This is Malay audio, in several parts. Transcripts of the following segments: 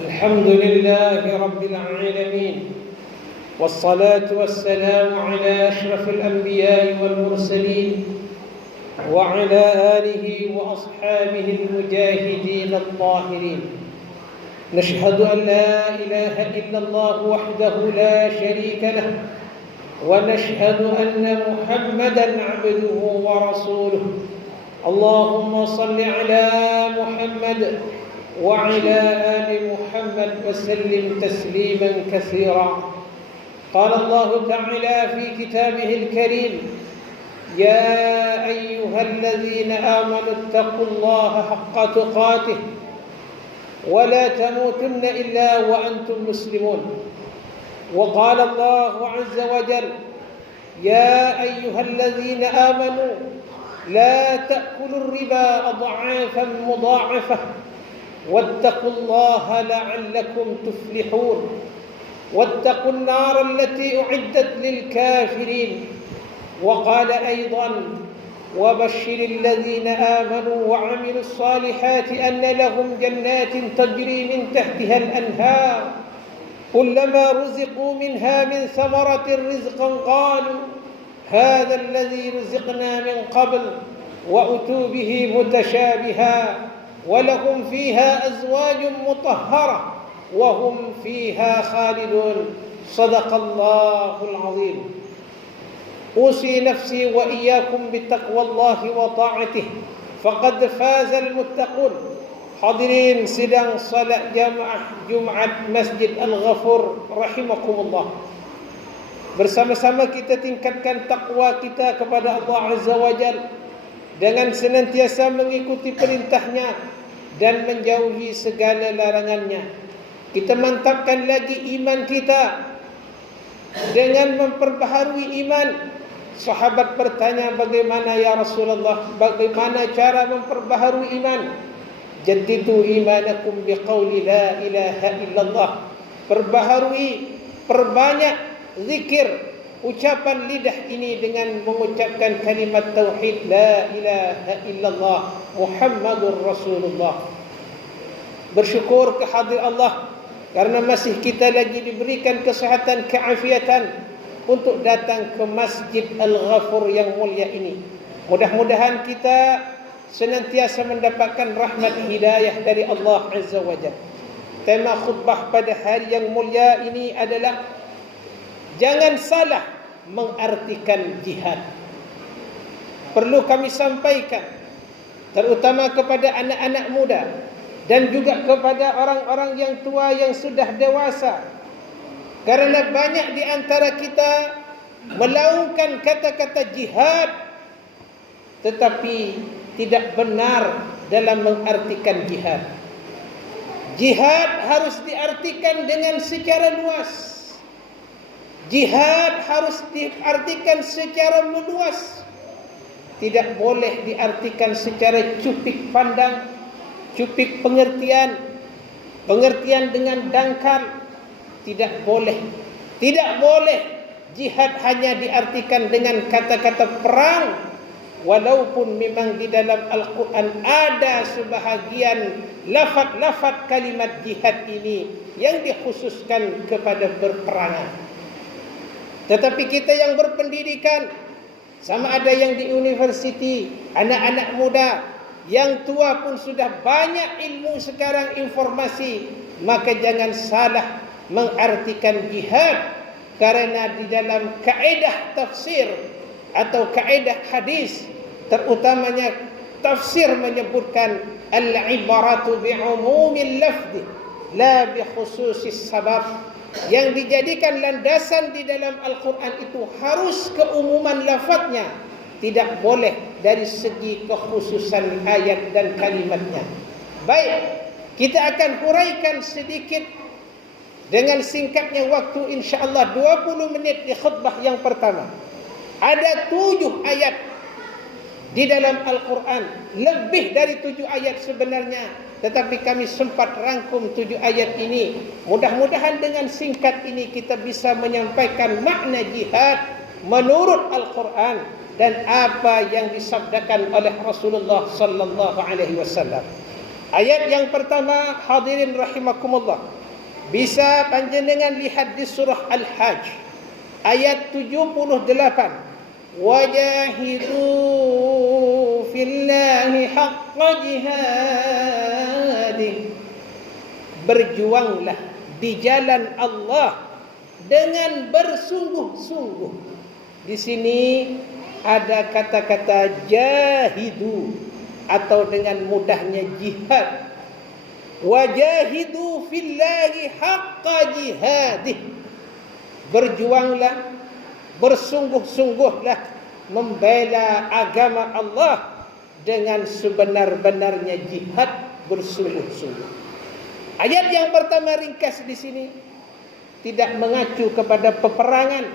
الحمد لله رب العالمين، والصلاة والسلام على أشرف الأنبياء والمرسلين وعلى آله وأصحابه المجاهدين الطاهرين. نشهد أن لا إله إلا الله وحده لا شريك له، ونشهد أن محمدا عبده ورسوله. اللهم صل على محمد وعلى آل محمد وسلم تسليما كثيرا. قال الله تعالى في كتابه الكريم: يا أيها الذين آمنوا اتقوا الله حق تقاته ولا تموتن إلا وأنتم مسلمون. وقال الله عز وجل: يا أيها الذين آمنوا لا تأكلوا الربا أضعافا مضاعفة واتقوا الله لعلكم تفلحون. واتقوا النار التي أعدت للكافرين. وقال أيضا: وبشر الذين آمنوا وعملوا الصالحات أن لهم جنات تجري من تحتها الأنهار كلما رزقوا منها من ثمرة رزقا قالوا هذا الذي رزقنا من قبل وأتوا به متشابها ولهم فيها أزواج مطهرة وهم فيها خالدون. صدق الله العظيم. أوصي نفسي وإياكم بتقوى الله وطاعته فقد فاز المتقون. Hadirin sidang salat jamaah Jumaat Masjid Al-Ghafur rahimakumullah. Bersama-sama kita tingkatkan takwa kita kepada Allah Azza wa Jalla dengan senantiasa mengikuti perintahnya dan menjauhi segala larangannya. Kita mantapkan lagi iman kita dengan memperbaharui iman. Sahabat bertanya, bagaimana ya Rasulullah, bagaimana cara memperbaharui iman? Jaddidu imanakum biqauli la ilaha illallah. Perbaharui, perbanyak zikir, ucapan lidah ini dengan mengucapkan kalimat tauhid la ilaha illallah Muhammadur Rasulullah. Bersyukur kehadir Allah karena masih kita lagi diberikan kesehatan, keafiatan untuk datang ke Masjid Al-Ghafur yang mulia ini. Mudah-mudahan kita senantiasa mendapatkan rahmat hidayah dari Allah Azza wa Jalla. Tema khutbah pada hari yang mulia ini adalah jangan salah mengartikan jihad. Perlu kami sampaikan terutama kepada anak-anak muda dan juga kepada orang-orang yang tua yang sudah dewasa, karena banyak di antara kita melaungkan kata-kata jihad tetapi tidak benar dalam mengartikan jihad. Jihad harus diartikan dengan secara luas. Jihad harus diartikan secara meluas. Tidak boleh diartikan secara cupik pandang, cupik pengertian, pengertian dengan dangkal. Tidak boleh. Tidak boleh jihad hanya diartikan dengan kata-kata perang. Walaupun memang di dalam Al-Quran ada sebahagian lafaz-lafaz kalimat jihad ini yang dikhususkan kepada berperangan. Tetapi kita yang berpendidikan, sama ada yang di universiti, anak-anak muda, yang tua pun sudah banyak ilmu sekarang, informasi, maka jangan salah mengartikan jihad, karena di dalam kaedah tafsir atau kaedah hadis, terutamanya tafsir menyebutkan al-ibaratu bi'umumil lafzi la bi khususis sabab. Yang dijadikan landasan di dalam Al-Quran itu harus keumuman lafaznya, tidak boleh dari segi kekhususan ayat dan kalimatnya. Baik, kita akan huraikan sedikit dengan singkatnya waktu, insya-Allah 20 menit di khutbah yang pertama. Ada 7 ayat di dalam Al-Quran, lebih dari 7 ayat sebenarnya, tetapi kami sempat rangkum 7 ayat ini. Mudah-mudahan dengan singkat ini kita bisa menyampaikan makna jihad menurut Al-Quran dan apa yang disabdakan oleh Rasulullah sallallahu alaihi wasallam. Ayat yang pertama, hadirin rahimakumullah, bisa panjenengan lihat di surah Al-Hajj ayat 78. Wajahidu fillahi haqqa jihadih. Berjuanglah di jalan Allah dengan bersungguh-sungguh. Di sini ada kata-kata jahidu atau dengan mudahnya jihad. Wajahidu fillahi haqqa jihadih. Berjuanglah, bersungguh-sungguhlah membela agama Allah dengan sebenar-benarnya jihad, bersungguh-sungguh. Ayat yang pertama ringkas di sini tidak mengacu kepada peperangan,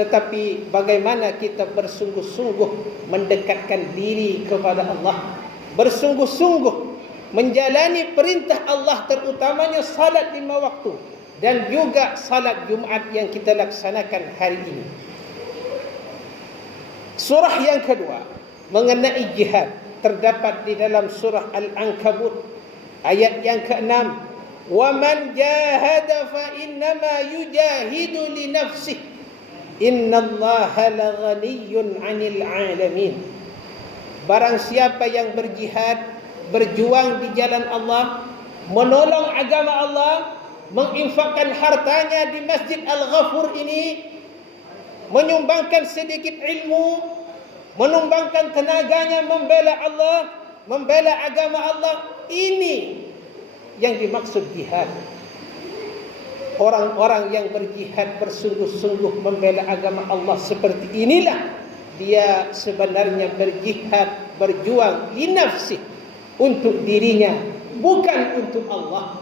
tetapi bagaimana kita bersungguh-sungguh mendekatkan diri kepada Allah, bersungguh-sungguh menjalani perintah Allah, terutamanya salat 5 waktu dan juga salat Jumaat yang kita laksanakan hari ini. Surah yang kedua mengenai jihad terdapat di dalam surah Al-Ankabut ayat yang ke-6. Wa man jahada fa innama yujahidu li nafsihi innallaha laghaniyyun 'anil 'alamin. Barang siapa yang berjihad, berjuang di jalan Allah, menolong agama Allah, menginfakkan hartanya di Masjid Al-Ghafur ini, menyumbangkan sedikit ilmu, menumbangkan tenaganya membela Allah, membela agama Allah, ini yang dimaksud jihad. Orang-orang yang berjihad bersungguh-sungguh membela agama Allah seperti inilah dia sebenarnya berjihad, berjuang li nafsi, untuk dirinya, bukan untuk Allah.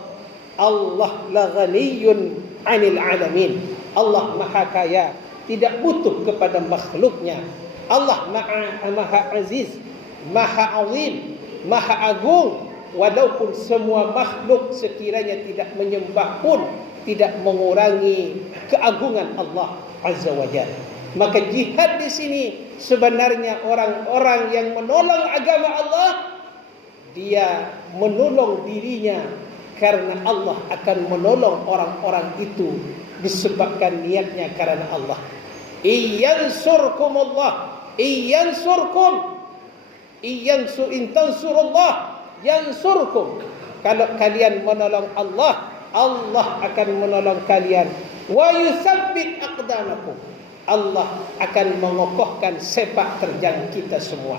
Allah la ghaniyyun 'anil 'alamin. Allah Maha Kaya, tidak butuh kepada makhluknya. Allah Maha Aziz, Maha Azim, Maha Agung. Walaupun semua makhluk sekiranya tidak menyembah pun tidak mengurangi keagungan Allah Azza wa Jalla. Maka jihad di sini sebenarnya orang-orang yang menolong agama Allah, dia menolong dirinya karena Allah akan menolong orang-orang itu disebabkan niatnya karena Allah. Iyansurkumullah, iyansurkum, in tansurullah yansurkum. Kalau kalian menolong Allah, Allah akan menolong kalian. Wa yusabbit aqdamakum, Allah akan mengokohkan sepak terjang kita semua.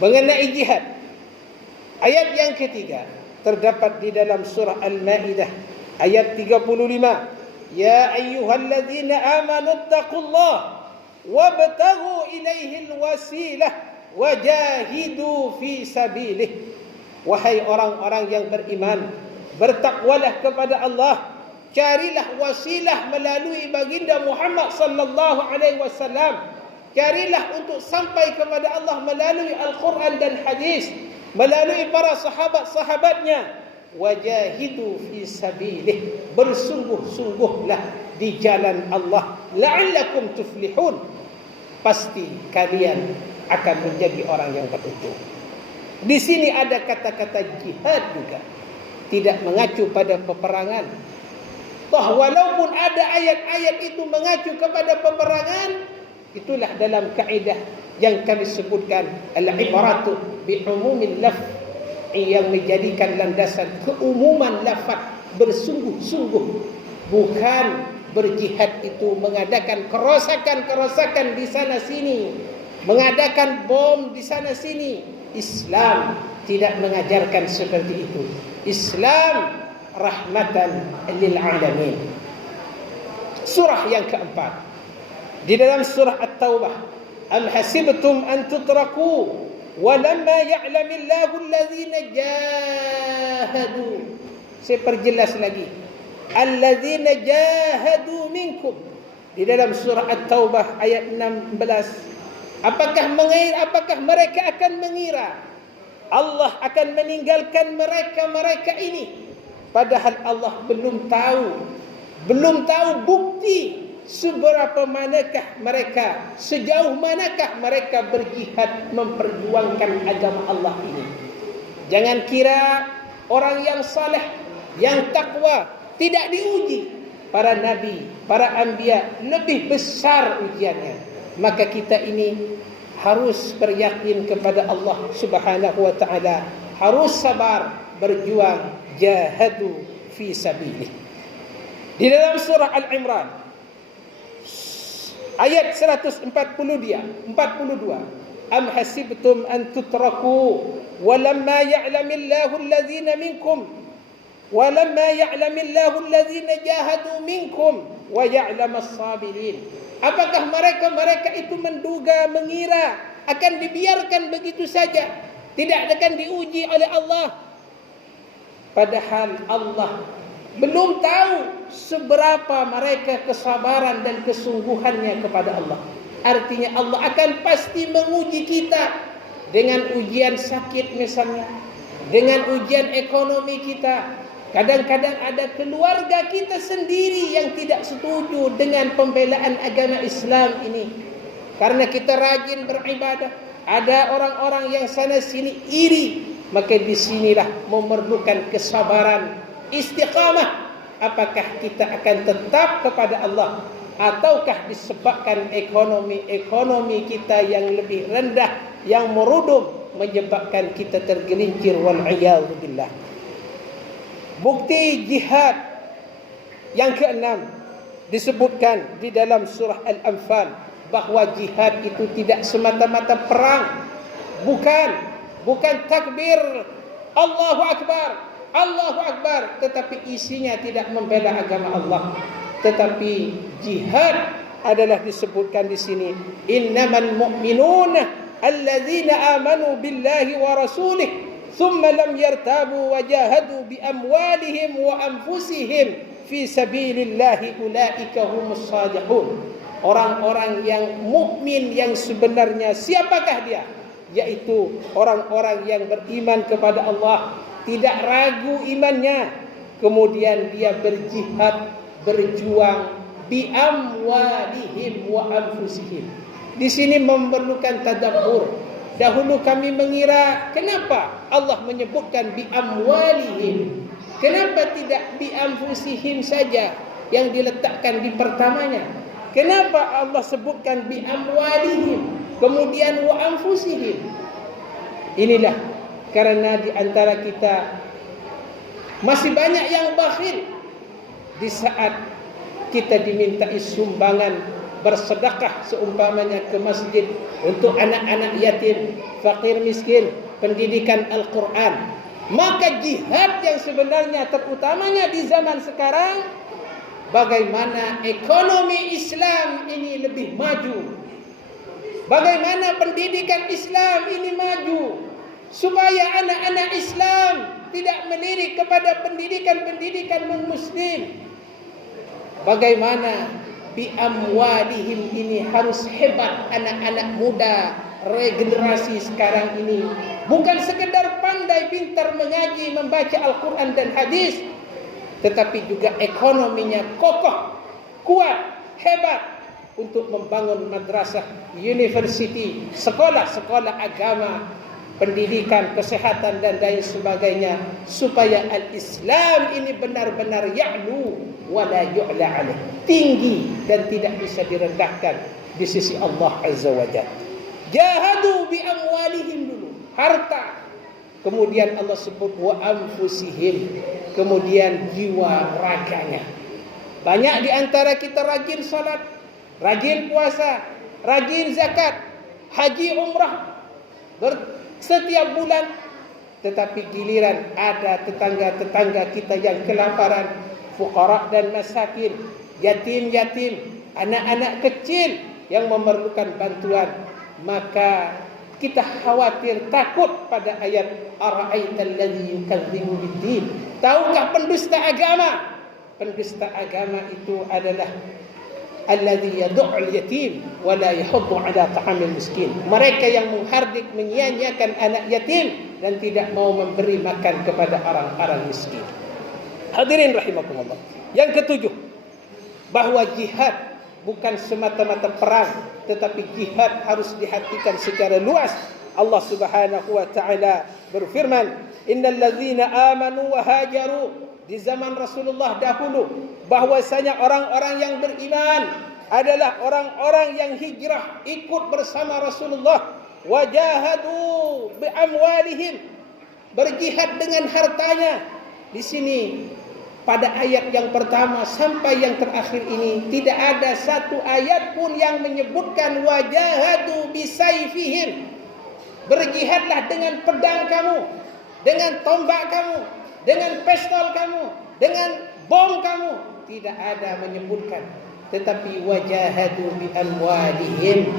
Mengenai jihad, ayat yang ketiga terdapat di dalam surah Al-Maidah ayat 35. Ya ayyuhalladzina amanu taqullaha wabtaghu ilaihi alwasilah wajahidu fi sabilih. Wahai orang-orang yang beriman, bertakwalah kepada Allah, carilah wasilah melalui baginda Muhammad sallallahu alaihi wasallam, carilah untuk sampai kepada Allah melalui Al-Quran dan hadis, melalui para sahabat-sahabatnya. Wajahidu fi sabilih, bersungguh-sungguhlah di jalan Allah, la'allakum tuflihun, pasti kalian akan menjadi orang yang beruntung. Di sini ada kata-kata jihad juga, tidak mengacu pada peperangan. Toh walaupun ada ayat-ayat itu mengacu kepada peperangan, itulah dalam kaidah yang kami sebutkan al-ibaratu bi umumil lafz, yang menjadikan landasan keumuman lafaz. Bersungguh-sungguh, bukan berjihad itu mengadakan kerosakan-kerosakan di sana sini, mengadakan bom di sana sini. Islam tidak mengajarkan seperti itu. Islam rahmatan lil alamin. Surah yang keempat di dalam surah At-Taubah, am hasibtum an tutraku walamma ya'lamillahu alladhina jahadu. Saya perjelas lagi, alladzina jahadu minkum, di dalam surah At-Taubah ayat 16. Apakah mereka akan mengira Allah akan meninggalkan mereka ini, padahal Allah belum tahu bukti seberapa manakah mereka, sejauh manakah mereka berjihad memperjuangkan agama Allah ini. Jangan kira orang yang saleh, yang takwa tidak diuji. Para nabi, para anbiya lebih besar ujiannya. Maka kita ini harus beryakin kepada Allah Subhanahu wa taala, harus sabar, berjuang, jahadu fi sabilih. Di dalam surah Al-Imran ayat 142, am hasibtum an tutraku walamma ya'lamillahu alladhina minkum walamma ya'lamillahu alladhina jahadu minkum wa ya'lamas sabirin. Apakah mereka itu menduga, mengira akan dibiarkan begitu saja, tidak akan diuji oleh Allah? Padahal Allah belum tahu seberapa mereka kesabaran dan kesungguhannya kepada Allah. Artinya Allah akan pasti menguji kita dengan ujian sakit misalnya, dengan ujian ekonomi kita. Kadang-kadang ada keluarga kita sendiri yang tidak setuju dengan pembelaan agama Islam ini. Karena kita rajin beribadah, ada orang-orang yang sana sini iri, maka disinilah memerlukan kesabaran, istiqamah. Apakah kita akan tetap kepada Allah, ataukah disebabkan ekonomi kita yang lebih rendah, yang merudum, menyebabkan kita tergelincir, wal'iyadzu billah. Bukti jihad yang keenam disebutkan di dalam surah Al-Anfal, bahawa jihad itu tidak semata-mata perang. Bukan takbir Allahu Akbar, tetapi isinya tidak membela agama Allah. Tetapi jihad adalah disebutkan di sini, innamal mu'minuna alladzina amanu billahi wa rasulih thumma lam yartabu wa jahadu bi amwalihim wa anfusihim fi sabilillahi ulaika humus shadiqun. Orang-orang yang mukmin yang sebenarnya, siapakah dia? Yaitu orang-orang yang beriman kepada Allah, tidak ragu imannya, kemudian dia berjihad, berjuang bi amwalihim wa anfusihim. Di sini memerlukan tadabbur. Dahulu kami mengira, kenapa Allah menyebutkan bi amwalihim? Kenapa tidak bi anfusihim saja yang diletakkan di pertamanya? Kenapa Allah sebutkan bi amwalihim, kemudian wa anfusihim? Inilah karena di antara kita masih banyak yang bakhil di saat kita dimintai sumbangan, bersedekah seumpamanya ke masjid untuk anak-anak yatim, fakir miskin, pendidikan Al-Quran. Maka jihad yang sebenarnya terutamanya di zaman sekarang, bagaimana ekonomi Islam ini lebih maju, bagaimana pendidikan Islam ini maju, supaya anak-anak Islam tidak melirik kepada pendidikan-pendidikan non-muslim. Bagaimana bi amwalihim ini harus hebat anak-anak muda regenerasi sekarang ini. Bukan sekedar pandai pintar mengaji, membaca Al-Quran dan hadis, tetapi juga ekonominya kokoh, kuat, hebat untuk membangun madrasah, university, sekolah-sekolah agama, pendidikan, kesehatan dan lain sebagainya, supaya al-Islam ini benar-benar ya'lu wa la yu'la alaih, tinggi dan tidak bisa direndahkan di sisi Allah Azza wa Jalla. Jahadu bi amwalihim dulu, harta. Kemudian Allah sebut wa anfusihim, kemudian jiwa raganya. Banyak di antara kita rajin salat, rajin puasa, rajin zakat, haji umrah setiap bulan, tetapi giliran ada tetangga-tetangga kita yang kelaparan, fuqara dan masakin, yatim-yatim, anak-anak kecil yang memerlukan bantuan, maka kita khawatir, takut pada ayat ara'aital ladzi yukadzibu biddin. Tahukah pendusta agama? Pendusta agama itu adalah alladzi yad'ul yatim wa la yahuddu ala ta'amil miskin. Mereka yang menghardik, menyia-nyiakan anak yatim dan tidak mau memberi makan kepada orang-orang miskin. Hadirin rahimakumullah. Yang ketujuh, bahwa jihad bukan semata-mata perang, tetapi jihad harus dihatikan secara luas. Allah Subhanahu wa taala berfirman, innal ladzina amanu wa hajaru, di zaman Rasulullah dahulu bahwasanya orang-orang yang beriman adalah orang-orang yang hijrah ikut bersama Rasulullah, wajahadu bi amwalihim, berjihad dengan hartanya. Di sini pada ayat yang pertama sampai yang terakhir ini tidak ada satu ayat pun yang menyebutkan wajahadu bisayfihim. Berjihadlah dengan pedang kamu, dengan tombak kamu, dengan pistol kamu, dengan bom kamu. Tidak ada menyebutkan. Tetapi wajahadu bi amwalihim,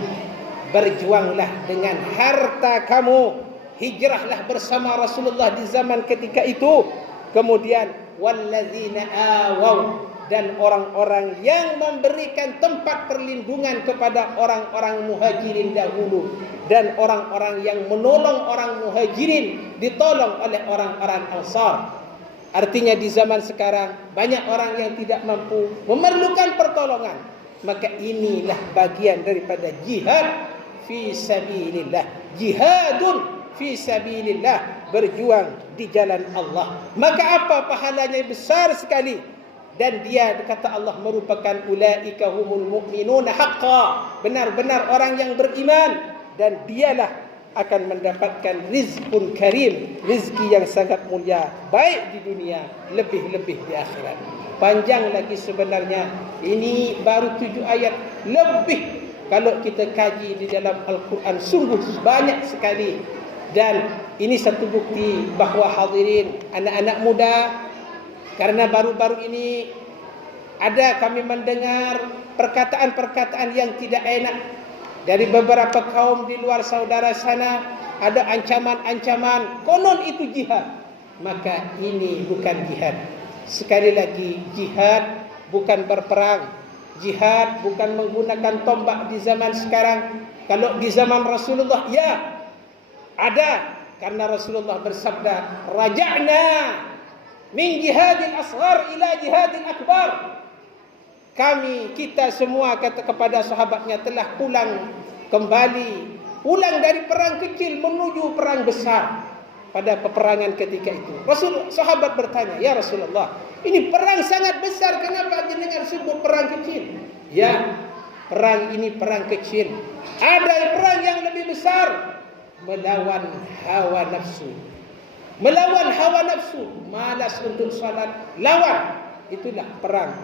berjuanglah dengan harta kamu. Hijrahlah bersama Rasulullah di zaman ketika itu. Kemudian walladzina awaw, dan orang-orang yang memberikan tempat perlindungan kepada orang-orang muhajirin dahulu, dan orang-orang yang menolong orang muhajirin ditolong oleh orang-orang ansar. Artinya di zaman sekarang banyak orang yang tidak mampu, memerlukan pertolongan, maka inilah bagian daripada jihad fi sabilillah. Jihadun fi sabilillah, berjuang di jalan Allah. Maka apa pahalanya? Besar sekali. Dan dia, kata Allah, merupakan ulaika humul mu'minuna haqqan, benar-benar orang yang beriman, dan dialah akan mendapatkan rizqun karim, rizki yang sangat mulia, baik di dunia, lebih-lebih di akhirat. Panjang lagi sebenarnya, ini baru 7 ayat lebih. Kalau kita kaji di dalam Al-Quran, sungguh banyak sekali. Dan ini satu bukti bahawa hadirin, anak-anak muda, karena baru-baru ini ada kami mendengar perkataan-perkataan yang tidak enak dari beberapa kaum di luar saudara sana. Ada ancaman-ancaman, konon itu jihad. Maka ini bukan jihad. Sekali lagi, jihad bukan berperang. Jihad bukan menggunakan tombak di zaman sekarang. Kalau di zaman Rasulullah, ya ada. Karena Rasulullah bersabda, raja'na min jihadil asghar ila jihadil akbar. Kita semua, kata kepada sahabatnya, telah pulang dari perang kecil menuju perang besar. Pada peperangan ketika itu, sahabat bertanya, ya Rasulullah, ini perang sangat besar, kenapa jenengan sebut perang kecil? Ya, perang ini perang kecil. Ada perang yang lebih besar, melawan hawa nafsu. Melawan hawa nafsu, malas untuk salat, lawan. Itulah perang.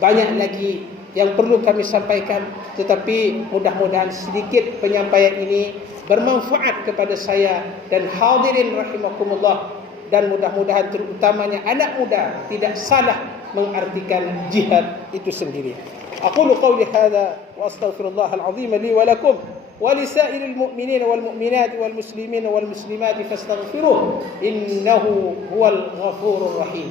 Banyak lagi yang perlu kami sampaikan, tetapi mudah-mudahan sedikit penyampaian ini bermanfaat kepada saya dan hadirin rahimakumullah. Dan mudah-mudahan terutamanya anak muda tidak salah mengartikan jihad itu sendiri. Aqulu qawli hadza wa astaghfirullahal azim li wa lakum ولسائر المؤمنين والمؤمنات والمسلمين والمسلمات فاستغفروه إنه هو الغفور الرحيم.